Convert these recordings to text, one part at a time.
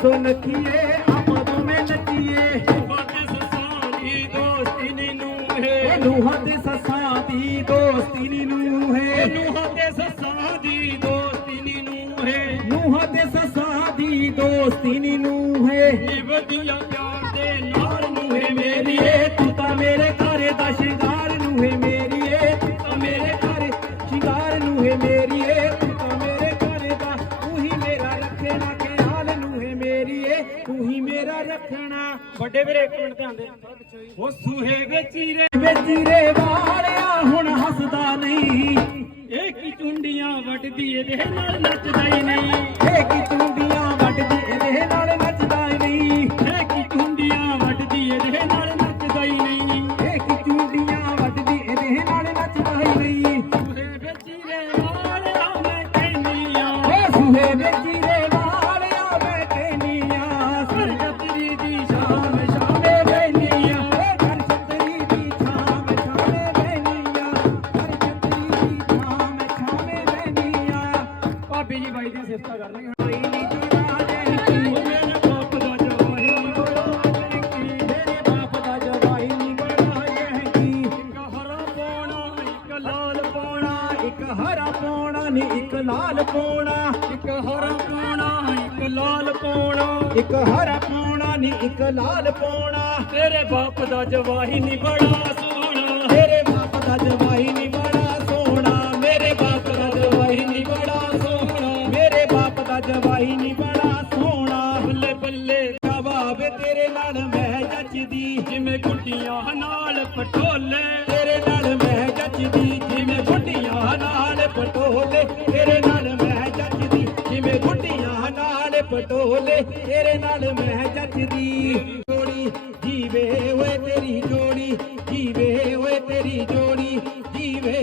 ਆਲੀ ਸੋ ਨੱਚੀਏ ਆਪਾਂ ਦੋਵੇਂ ਨੱਚੀਏ। ਦੀ ਨੂਹਾਂ ਤੇ ਸੱਸਾਂ ਦੀ ਦੋਸਤੀ ਨੀ ਨੂੰ ਹੈ ਨੂਹਾਂ ਤੇ ਸੱਸਾਂ ਦੀ ਦੋਸਤੀ ਨੀ ਨੂੰ ਹੈ। ਨੂਹਾਂ ਤੇ ਸੱਸਾਂ ਦੀ ਦੋਸਤੀ ਨੀ ਨੂੰ ਹੈ ਨਿਭਦੀਆਂ ਵੱਡੇ ਵੀਰੇ ਇੱਕ ਮਿੰਟ ਧਿਆਨ ਦੇ। ਉਹ ਸੂਹੇ ਵਿੱਚ ਹੀਰੇ ਵਿੱਚ ਹੀਰੇ ਲਾਲ ਪੋਣਾ। ਇੱਕ ਹਰਾ ਪੋਣਾ ਨੀ ਇੱਕ ਲਾਲ ਪੋਣਾ। ਤੇਰੇ ਬਾਪ ਦਾ ਜਵਾਈ ਨੀ ਬੜਾ ਸੋਹਣਾ। ਤੇਰੇ ਬਾਪ ਦਾ ਜਵਾਈ ਨੀ ਬੜਾ ਸੋਹਣਾ। ਮੇਰੇ ਬਾਪ ਦਾ ਜਵਾਈ ਨੀ ਬੜਾ ਸੋਹਣਾ। ਮੇਰੇ ਬਾਪ ਦਾ ਜਵਾਈ ਨੀ ਬੜਾ ਸੋਹਣਾ। ਬੱਲੇ ਬੱਲੇ ਜਵਾਬ ਤੇਰੇ ਨਾਲ ਮੈਂ ਜੱਜਦੀ ਜਿਵੇਂ ਗੁੱਡੀਆਂ ਨਾਲ ਪਟੋਲੇ। ਤੇਰੇ ਨਾਲ ਮੈਂ ਜੱਜਦੀ ਜਿਵੇਂ ਗੁੱਡੀਆਂ ਨਾਲ ਪਟੋਲੇ। ਤੇਰੇ ਨਾਲ ਪਟੋਲੇ ਤੇਰੇ ਨਾਲ ਮੈਂ ਜੱਜਦੀ ਜੋੜੀ ਜੀਵੇ ਓਏ ਤੇਰੀ ਜੋੜੀ ਜੀਵੇ ਓਏ ਤੇਰੀ ਜੋੜੀ ਜੀਵੇ।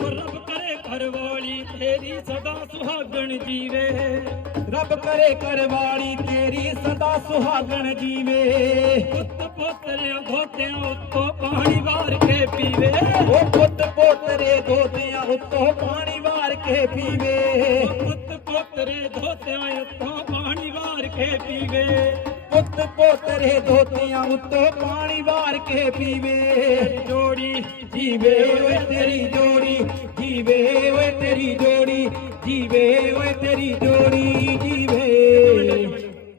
ਰੱਬ ਕਰੇ ਘਰ ਵਾਲੀ ਤੇਰੀ ਸਦਾ ਸੁਹਾਗਣ ਜੀਵੇ। ਰੱਬ ਕਰੇ ਘਰ ਵਾਲੀ ਤੇਰੀ ਸਦਾ ਸੁਹਾਗਣ ਜੀਵੇ। ਪੁੱਤ ਪੋਤਰਿਆਂ ਧੋਤਿਆਂ ਉੱਤੋਂ ਪਾਣੀ ਵਾਰ ਕੇ ਪੀਵੇ। ਉਹ ਪੁੱਤ ਪੋਤਰੇ ਧੋਤਿਆਂ ਉੱਤੋਂ ਪਾਣੀ ਵਾਰ ਕੇ ਪੀਵੇ। ਕੇ ਪੀਵੇ ਪੁੱਤ ਪੋਤਰੇ ਧੋਤਿਆਂ ਉੱਤੋਂ ਪਾਣੀ ਵਾਰ ਕੇ ਪੀਵੇ। ਜੋੜੀ ਜੀਵੇ ਓਏ ਤੇਰੀ ਜੋੜੀ, ਜੀਵੇ ਓਏ ਤੇਰੀ ਜੋੜੀ, ਜੀਵੇ ਓਏ ਤੇਰੀ ਜੋੜੀ, ਜੀਵੇ।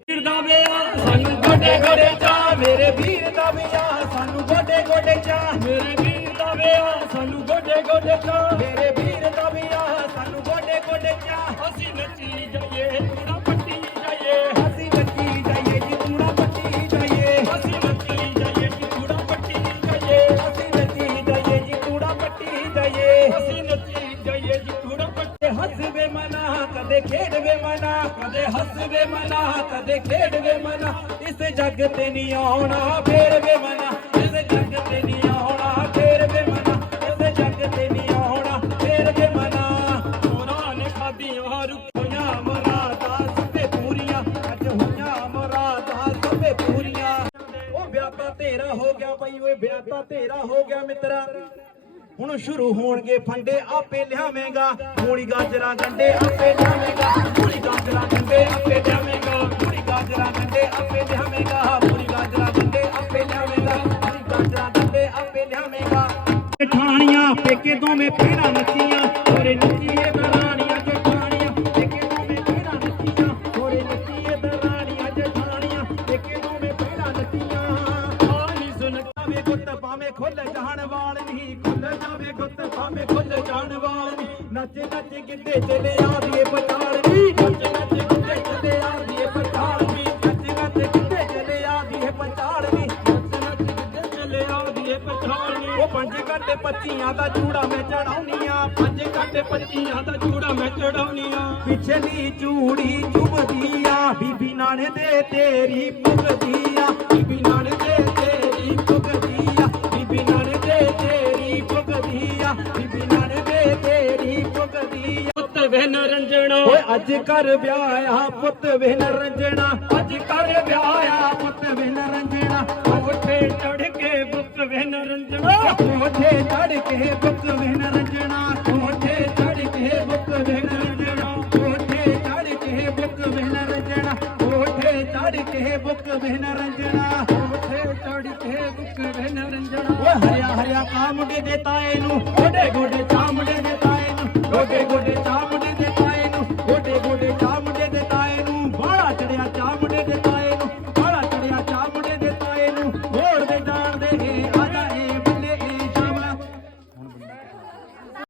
ਵੀਰ ਦਾ ਵਿਆਹ ਸਾਨੂੰ ਗੋਡੇ ਗੋਡੇ ਚਾ ਮੇਰੇ ਵੀਰ ਦਾ ਵਿਆਹ ਸਾਨੂੰ ਗੋਡੇ ਗੋਡੇ ਚਾ ਮੇਰੇ ਵੀਰ ਦਾ ਵਿਆਹ ਸਾਨੂੰ ਗੋਡੇ ਗੋਡੇ ਚਾ ਖੇਡਵੇ ਮਨਾ, ਕਦੇ ਹੱਸਵੇ ਮਨਾ, ਕਦੇ ਖੇਡਵੇ ਮਨਾ, ਇਸ ਜੱਗ ਤੇ ਨਹੀਂ ਆਉਣਾ, ਫੇਰਵੇ ਮਨਾ, ਇਸ ਜੱਗ ਤੇ ਨਹੀਂ ਆਉਣਾ, ਫੇਰਵੇ ਮਨਾ, ਇਸ ਜੱਗ ਤੇ ਨਹੀਂ ਆਉਣਾ, ਫੇਰਵੇ ਮਨਾ। ਚੋਰਾਂ ਨੇ ਖਾਧੀਆਂ ਰੁਪਈਆਂ ਮਰਾਦਾ ਸਭੇ ਪੂਰੀਆਂ, ਅੱਜ ਹੋਈਆਂ ਮਰਾਦਾ ਸਭੇ ਪੂਰੀਆਂ। ਉਹ ਵਿਆਹ ਤੇਰਾ ਹੋ ਗਿਆ ਬਈ ਉਹ ਵਿਆਹ ਤੇਰਾ ਹੋ ਗਿਆ, ਮਿੱਤਰਾ। ਹੁਣ ਸ਼ੁਰੂ ਹੋਣਗੇ ਫੰਡੇ, ਆਪੇ ਲਿਆਵੇਂਗਾ। ਮੂਲੀ ਗਾਜਰਾਂ, ਗੰਡੇ ਆਪੇ ਲਿਆਵੇਂਗਾ। ਮੂਲੀ ਗਾਜਰਾਂ, ਗੰਡੇ ਆਪੇ ਲਿਆਵੇਂਗਾ। ਮੂਲੀ ਗਾਜਰਾਂ, ਗੰਡੇ ਆਪੇ ਲਿਆਵੇਂਗਾ। ਮੂਲੀ ਗਾਜਰਾਂ, ਗੰਡੇ ਆਪੇ ਲਿਆਵੇਂਗਾ। ਮੂਲੀ ਗਾਜਰਾਂ, ਗੰਡੇ ਆਪੇ ਲਿਆਵੇਂਗਾ। ਠਾਣੀਆਂ ਪੇਕੇ ਦੋਵੇਂ ਫੇਰਾ ਨੱਚੀਆਂ। ਗੁੱਤ ਖੁੱਲ ਜਾਣ ਵਾਲ ਨਹੀਂ ਖੁੱਲ ਜਾਵੇ ਗੁੱਤ ਪਾਵੇਂ ਖੁੱਲ ਜਾਣ ਵਾਲ ਨਹੀਂ। ਨੱਚ ਨੱਚ ਗਿੱਧੇ ਚਲੇ ਆਦੀਏ ਪਟਾਲ ਨੀ ਨੱਚ ਨੱਚ ਗਿੱਧੇ ਚਲੇ ਆਦੀਏ ਪਟਾਲ ਨੀ ਨੱਚ ਨੱਚ ਗਿੱਧੇ ਚਲੇ ਆਦੀਏ ਪਟਾਲ ਨੀ ਨੱਚ ਨੱਚ ਗਿੱਧੇ ਚਲੇ ਆਦੀਏ ਪਟਾਲ ਨੀ ਉਹ ਪੰਜ ਘੰਟੇ ਪੱਚੀਆਂ ਦਾ ਚੂੜਾ ਮੈਂ ਚੜਾਉਣੀਆਂ ਪੰਜ ਘੰਟੇ ਪੱਚੀਆਂ ਦਾ ਚੂੜਾ ਮੈਂ ਚੜਾਉਣੀਆਂ ਪਿਛਲੀ ਚੂੜੀ ਚੁਬਦੀ ਆ। ਬੀਬੀ ਨਾਨੇ ਦੇ ਤੇਰੀ ਪੁੱਗਦੀ ਆ। ਬੀਬੀ ਨਾਨੇ ਅੱਜ ਕਰ ਵਿਆਹਿਆ ਪੁੱਤ ਵੇਨ ਰੰਜਣਾ, ਅੱਜ ਕਰ ਵਿਆਹਿਆ ਪੁੱਤ ਵੇਨ ਰੰਜਣਾ। ਉੱਠੇ ਚੜ ਕੇ ਪੁੱਤ ਵੇਨ ਰੰਜਣਾ। ਉੱਠੇ ਚੜ ਕੇ ਪੁੱਤ ਵੇਨ ਰੰਜਣਾ। ਉੱਠੇ ਚੜ ਕੇ ਪੁੱਤ ਵੇਨ ਰੰਜਣਾ। ਉੱਠੇ ਚੜ ਕੇ ਪੁੱਤ ਵੇਨ ਰੰਜਣਾ। ਉੱਠੇ ਚੜ ਕੇ ਪੁੱਤ ਵੇਨ ਰੰਜਣਾ। ਉੱਠੇ ਚੜ ਕੇ ਪੁੱਤ ਵੇਨ ਰੰਜਣਾ। ਓਏ ਹਰਿਆ ਹਰਿਆ ਕਾਮੜੇ ਦੇ ਤਾਏ ਨੂੰ ਗੋਡੇ ਗੋਡੇ ਚਾਮੜੇ ਦੇ ਤਾਏ ਨੂੰ ਗੋਡੇ ਚਾਮੜੇ